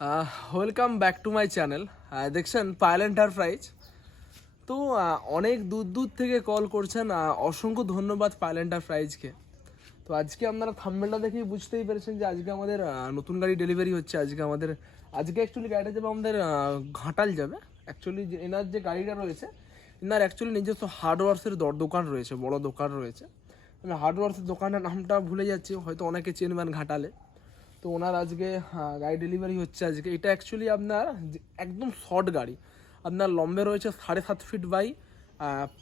Welcome back to my channel দেখছেন Payel enterprise তো অনেক দূর দূর থেকে কল করছেন অসংখ্য ধন্যবাদ পায়েল এন্টারপ্রাইজকে তো আজকে আপনারা থাম্বেলটা দেখেই বুঝতেই পেরেছেন যে আজকে আমাদের নতুন গাড়ি ডেলিভারি হচ্ছে। আজকে আমাদের, আজকে অ্যাকচুয়ালি গাড়িটা যাবে আমাদের ঘাটাল যাবে অ্যাকচুয়ালি এনার যে গাড়িটা রয়েছে, এনার অ্যাকচুয়ালি নিজস্ব হার্ডওয়ার্সের দোকান রয়েছে, বড় দোকান রয়েছে। আমি হার্ডওয়ার্সের দোকানের নামটা ভুলে যাচ্ছি, হয়তো অনেকে চেনবেন ঘাটালে। তো ওনার আজকে হ্যাঁ, গাড়ি ডেলিভারি হচ্ছে আজকে। এটা অ্যাকচুয়ালি আপনার একদম শর্ট গাড়ি। আপনার লম্বে রয়েছে সাড়ে সাত ফিট বাই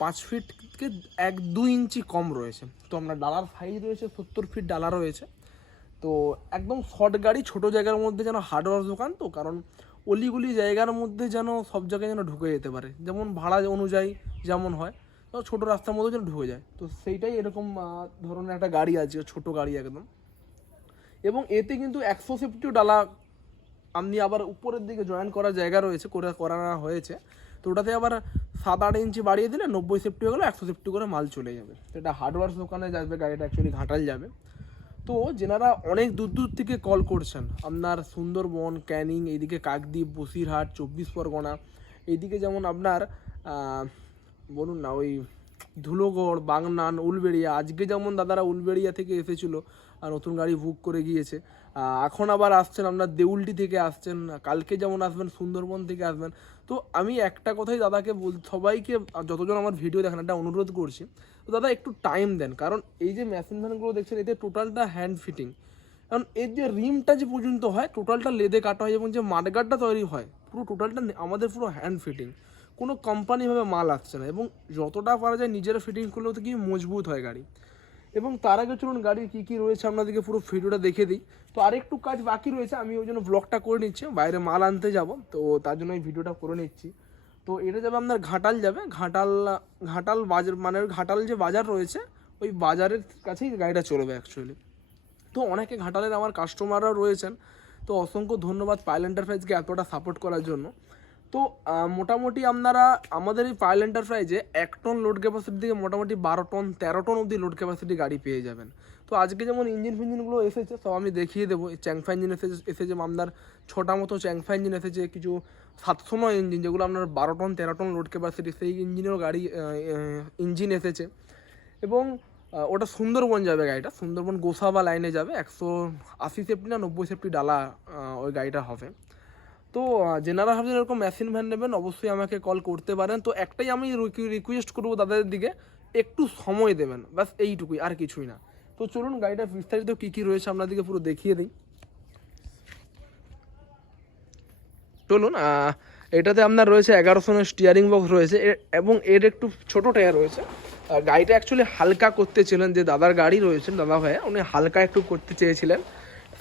পাঁচ ফিটকে এক দু ইঞ্চি কম রয়েছে। তো আপনার ডালার সাইজ রয়েছে সত্তর ফিট ডালা রয়েছে। তো একদম শর্ট গাড়ি ছোট জায়গার মধ্যে যেন হার্ডওয়ার দোকান তো কারণ অলিগুলি জায়গার মধ্যে যেন সব জায়গায় যেন ঢুকে যেতে পারে। যেমন ভাড়া অনুযায়ী যেমন হয় তো ছোটো রাস্তার মধ্যে যেন ঢুকে যায়। তো সেইটাই এরকম ধরনের একটা গাড়ি আছে ছোট গাড়ি একদম। এবং এতে কিন্তু একশো ফিফটিও ডালা আপনি আবার উপরের দিকে জয়েন করার জায়গা রয়েছে, করে করানো হয়েছে। তো ওটাতে আবার সাত আট ইঞ্চি বাড়িয়ে দিলে নব্বই সেফটি হয়ে গেলে একশো সেফটি করে মাল চলে যাবে। তো এটা হার্ডওয়ার্স দোকানে যাবে, গাড়িটা অ্যাকচুয়ালি ঘাটাল যাবে। তো যেনারা অনেক দূর দূর থেকে কল করছেন, আপনার সুন্দরবন, ক্যানিং, এইদিকে কাকদ্বীপ, বসিরহাট, চব্বিশ পরগনা, এইদিকে যেমন আপনার বলুন না, ওই ধুলোগড়, বাগনান, উলবেড়িয়া, আজকে যেমন দাদারা উলবেড়িয়া থেকে এসেছিল আর নতুন গাড়ি বুক করে গিয়েছে এখন আবার আসছেন আপনার দেউলটি থেকে আসছেন, কালকে যেমন আসবেন, সুন্দরবন থেকে আসবেন। তো আমি একটা কথাই দাদাকে বল, সবাইকে যতজন আমার ভিডিও দেখেন, একটা অনুরোধ করছি, তো দাদা একটু টাইম দেন, কারণ এই যে মেশিন ভ্যানগুলো দেখছেন, এতে টোটালটা হ্যান্ড ফিটিং কারণ এর যে রিমটা যে পর্যন্ত হয় টোটালটা লেদে কাটা হয় এবং যে মাঠগাটটা তৈরি হয়, পুরো টোটালটা আমাদের পুরো হ্যান্ড ফিটিং কোনো কোম্পানিভাবে মাল আসছে না এবং যতটা পারা যায় নিজেরা ফিটিং করলেও তো কি মজবুত হয় গাড়ি। এবং তার আগে চলুন গাড়ির কী কী রয়েছে আপনাদেরকে পুরো ভিডিওটা দেখে দিই। তো আরেকটু কাজ বাকি রয়েছে, আমি ওই জন্য ব্লগটা করে নিচ্ছি, বাইরে মাল আনতে যাব, তো তার জন্য এই ভিডিওটা করে নিচ্ছি। তো এটা যাবে আপনার ঘাটাল যাবে, ঘাটাল ঘাটাল বাজার মানে ঘাটাল যে বাজার রয়েছে, ওই বাজারের কাছেই গাড়িটা চলবে অ্যাকচুয়ালি তো অনেকে ঘাটালের আমার কাস্টমাররাও রয়েছেন, তো অসংখ্য ধন্যবাদ পাইল এন্টারপ্রাইজকে এতটা সাপোর্ট করার জন্য। তো মোটামুটি আপনারা আমাদের এই পাইল এন্টারপ্রাইজে এক টন লোড ক্যাপাসিটি থেকে মোটামুটি বারো টন, তেরো টন অবধি লোড ক্যাপাসিটি গাড়ি পেয়ে যাবেন। তো আজকে যেমন ইঞ্জিন ফিঞ্জিনগুলো এসেছে, সব আমি দেখিয়ে দেবো। এই চ্যাংফা ইঞ্জিন এসেছে এসেছে আপনার ছটা মতো চ্যাংফা ইঞ্জিন এসেছে, কিছু সাতশো নয় ইঞ্জিন যেগুলো আপনার বারো টন, তেরো টন লোড ক্যাপাসিটি সেই ইঞ্জিনেরও গাড়ি ইঞ্জিন এসেছে। এবং ওটা সুন্দরবন যাবে গাড়িটা। সুন্দরবন গোসাবা লাইনে যাবে, একশো আশি সেফটি না নব্বই সেফটি ডালা ওই গাড়িটা হবে। তো যেনারা ভাবছেন এরকম মেশিন ভ্যান নেবেন, অবশ্যই আমাকে কল করতে পারেন। তো, একটাই আমি রিকোয়েস্ট করব দাদাদের দিকে, একটু সময় দেবেন। ব্যাস, এইটুকুই, আর কিছুই না। তো চলুন, গাড়িটা বিস্তারিত কী কী রয়েছে আপনাদেরকে পুরো দেখিয়ে দিই। চলুন এটাতে আপনার রয়েছে এগারোশো স্টিয়ারিং বক্স রয়েছে এবং এর একটু ছোট টায়ার রয়েছে। গাড়িটা অ্যাকচুয়ালি হালকা করতে ছিলেন, যে দাদার গাড়ি রয়েছেন দাদা ভাইয়া, উনি হালকা একটু করতে চেয়েছিলেন।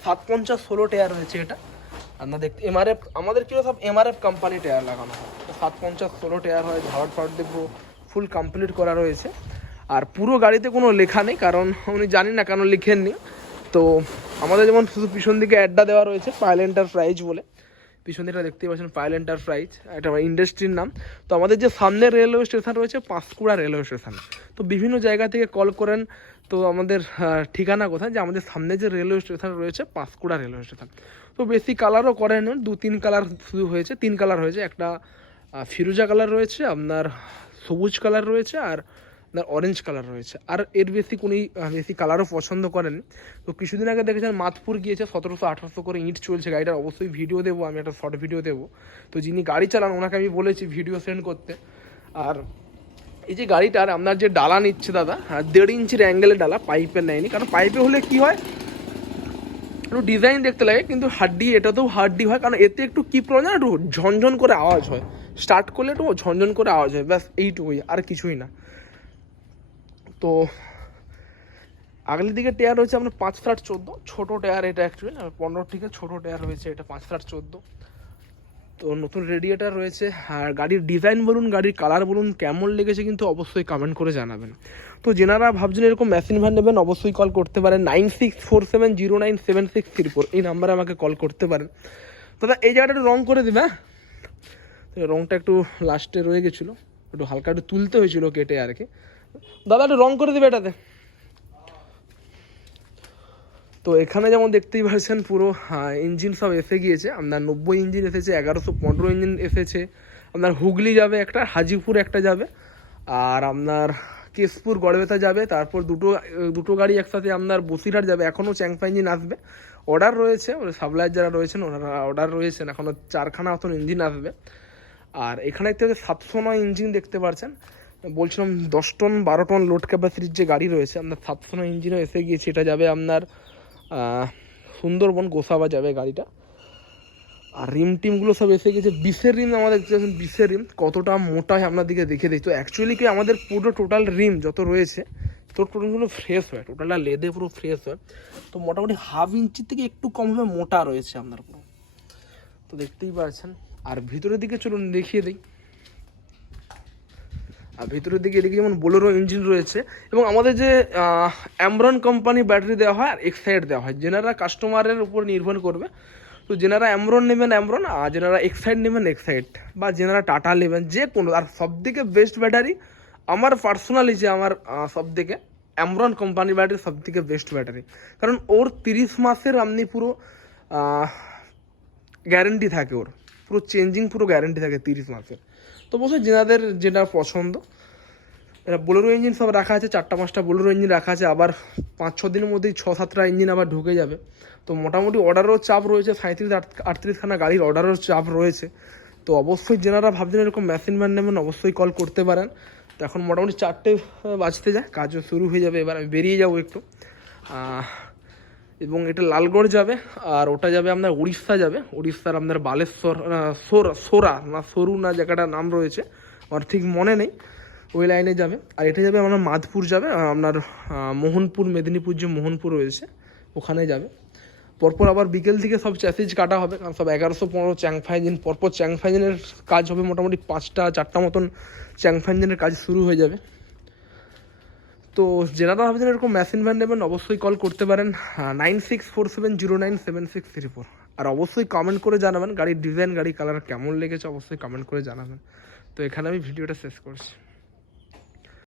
সাত পঞ্চাশ ষোলো টায়ার রয়েছে এটা। আপনার দেখতে এমআরএফ আমাদের কি সব এমআরএফ কোম্পানি টায়ার লাগানো হয়? সাত পঞ্চাশ ষোলো টায়ার হয়, ঝাড় ফাট দেখব ফুল কমপ্লিট করা রয়েছে। আর পুরো গাড়িতে কোনো লেখা নেই, কারণ উনি জানি না কেন লিখেননি। তো আমাদের যেমন শুধু পিছন দিকে অ্যাড্ডা দেওয়া রয়েছে পাইলেন্টার প্রাইজ বলে। পিছন দিকটা দেখতেই পাচ্ছেন পাইল এন্টারপ্রাইজ, একটা ইন্ডাস্ট্রির নাম। তো আমাদের যে সামনে রেলওয়ে স্টেশন রয়েছে, পাঁশকুড়া রেলওয়ে স্টেশন। তো বিভিন্ন জায়গা থেকে কল করেন, তো আমাদের ঠিকানা কোথায়? যে আমাদের সামনে যে রেলওয়ে স্টেশন রয়েছে, পাঁশকুড়া রেলওয়ে স্টেশন। তো বেশি কালারও করেন দু তিন কালার শুধু হয়েছে, তিন কালার হয়েছে। একটা ফিরোজা কালার রয়েছে, আপনার সবুজ কালার রয়েছে, আর আপনার অরেঞ্জ কালার রয়েছে। আর এর বেশি কোনো বেশি কালারও পছন্দ করেন তো কিছুদিন আগে দেখেছেন মাতপুর গিয়েছে, সতেরোশো আঠারোশো করে ইট চলছে গাড়িটার। অবশ্যই ভিডিও দেবো, আমি একটা শর্ট ভিডিও দেবো। তো যিনি গাড়ি চালান, ওনাকে আমি বলেছি ভিডিও সেন্ড করতে। আর এই যে গাড়িটার, আপনার যে ডালা নিচ্ছে দাদা হ্যাঁ দেড় ইঞ্চির অ্যাঙ্গেলে ডালা পাইপের নেয়নি। কারণ পাইপে হলে কি হয়? একটু ডিজাইন দেখতে লাগে, কিন্তু হাড্ডি, এটাতেও হাড্ডি হয়। কারণ এতে একটু কি প্রয়োজন একটু ঝনঝন করে আওয়াজ হয়। স্টার্ট করলে একটু ঝনঝন করে আওয়াজ হয়। ব্যাস, এইটুকুই, আর কিছুই না। তো আগলের দিকে টায়ার রয়েছে আপনার পাঁচ ফ্ল্যাট চোদ্দ, ছোটো টায়ার এটা অ্যাকচুয়ালি পনেরো থেকে ছোটো টায়ার রয়েছে এটা পাঁচ ফ্ল্যাট চোদ্দ। তো নতুন রেডিয়েটার রয়েছে, আর গাড়ির ডিজাইন বলুন, গাড়ির কালার বলুন, কেমন লেগেছে কিন্তু অবশ্যই কমেন্ট করে জানাবেন। তো যেনারা ভাবছেন এরকম মেশিন ভ্যান নেবেন, অবশ্যই কল করতে পারেন nine six four seven zero nine seven six three four এই নাম্বারে আমাকে কল করতে পারেন। দাদা, এই জায়গাটা রং করে দিবে হ্যাঁ? রংটা একটু লাস্টে রয়ে গেছিল, একটু হালকা একটু তুলতে হয়েছিল কেটে আর কি। দাদা, একটু রং করে দিবে এটাতে। তো এখানে যেমন দেখতেই পাচ্ছেন, পুরো ইঞ্জিন সব এসে গিয়েছে। আপনার নব্বই ইঞ্জিন এসেছে, এগারোশো পনেরো ইঞ্জিন এসেছে। আপনার হুগলি যাবে একটা, হাজিপুর একটা যাবে। আর আপনার কেশপুর, গড়বেতা যাবে। তারপর দুটো দুটো গাড়ি একসাথে আপনার বসিরহাট যাবে। এখনও চ্যাংফা ইঞ্জিন আসবে। অর্ডার রয়েছে সাপ্লায়ার যারা রয়েছেন, ওনারা অর্ডার রয়েছেন। এখনও চারখানা মতন ইঞ্জিন আসবে। আর এখানে থেকে সাতশো নয় ইঞ্জিন দেখতে পাচ্ছেন। বলছিলাম দশ টন, বারো টন লোড ক্যাপাসিটির যে গাড়ি রয়েছে, আপনার সাতশো নয় ইঞ্জিনও এসে গিয়েছে, এটা যাবে আপনার সুন্দরবন গোসাবা যাবে গাড়িটা। আর রিম টিমগুলো সব এসে গেছে বিশের রিম আমাদের বিশের রিম কতটা মোটা আপনাদেরকে দেখে দিই। তো অ্যাকচুয়ালি কি আমাদের পুরো টোটাল রিম যত রয়েছে তো টোটালগুলো ফ্রেশ হয় টোটালটা লেদে পুরো ফ্রেশ হয়। তো মোটামুটি হাফ ইঞ্চির থেকে একটু কম হবে, মোটা রয়েছে আপনার পুরো। তো দেখতেই পাচ্ছেন। আর ভিতরের দিকে চলুন, দেখিয়ে দিই। আর ভিতরের দিকে এদিকে যেমন বোলেরো ইঞ্জিন রয়েছে এবং আমাদের যে অ্যামরন কোম্পানি ব্যাটারি দেওয়া হয় আর এক্সাইড দেওয়া হয়, যেনারা কাস্টমারের উপর নির্ভর করবে। তো যেনারা অ্যামরন নেবেন অ্যামরন আর যেনারা এক্সাইড নেবেন এক্সাইড বা যেনারা টাটা নেবেন, যে কোনো আর সব থেকে বেস্ট ব্যাটারি আমার পার্সোনালি যে আমার সব থেকে অ্যামরন কোম্পানির ব্যাটারি সব থেকে বেস্ট ব্যাটারি কারণ ওর তিরিশ মাসের আপনি পুরো গ্যারেন্টি থাকে ওর। পুরো চেঞ্জিং পুরো গ্যারেন্টি থাকে তিরিশ মাসের। তো অবশ্যই যেনাদের যেটা পছন্দ। এটা বোলেরো ইঞ্জিন সব রাখা আছে, চারটা পাঁচটা বোলেরো ইঞ্জিন রাখা আছে, আবার পাঁচ, ছ দিনের মধ্যেই ছ সাতটা ইঞ্জিন আবার ঢুকে যাবে। তো মোটামুটি অর্ডারও চাপ রয়েছে সাঁত্রিশ আটত্রিশখানা গাড়ির অর্ডারও চাপ রয়েছে। তো অবশ্যই যেনারা ভাবছেন এরকম মেশিন ম্যান নেবেন, অবশ্যই কল করতে পারেন। তো এখন মোটামুটি চারটে বাজতে যায়, কাজও শুরু হয়ে যাবে, এবার আমি বেরিয়ে যাব একটু। এবং এটা লালগড় যাবে, আর ওটা যাবে আপনার উড়িষ্যা যাবে। উড়িষ্যার আপনার বালেশ্বর সোরা সোরা, না সরু না জায়গাটার নাম রয়েছে, আমার ঠিক মনে নেই। ওই লাইনে যাবে। আর এটা যাবে আপনার মাধপুর যাবে আপনার মোহনপুর, মেদিনীপুর যে মোহনপুর রয়েছে, ওখানে যাবে। পরপর আবার বিকেল থেকে সব চ্যাসিজ কাটা হবে, কারণ সব এগারোশো পনেরো চ্যাংফা ইঞ্জিন পরপর চ্যাংফা ইঞ্জিনের কাজ হবে মোটামুটি পাঁচটা, চারটা মতন চ্যাংফা ইঞ্জিনের কাজ শুরু হয়ে যাবে। তো জেনারেল ভাবছেন এরকম মেশিন ভ্যান নেবেন, অবশ্যই কল করতে পারেন nine six four seven zero nine seven six three four আর অবশ্যই কমেন্ট করে জানাবেন, গাড়ির ডিজাইন গাড়ির কালার কেমন লেগেছে, অবশ্যই কমেন্ট করে জানাবেন। তো এখানে আমি ভিডিওটা শেষ করছি।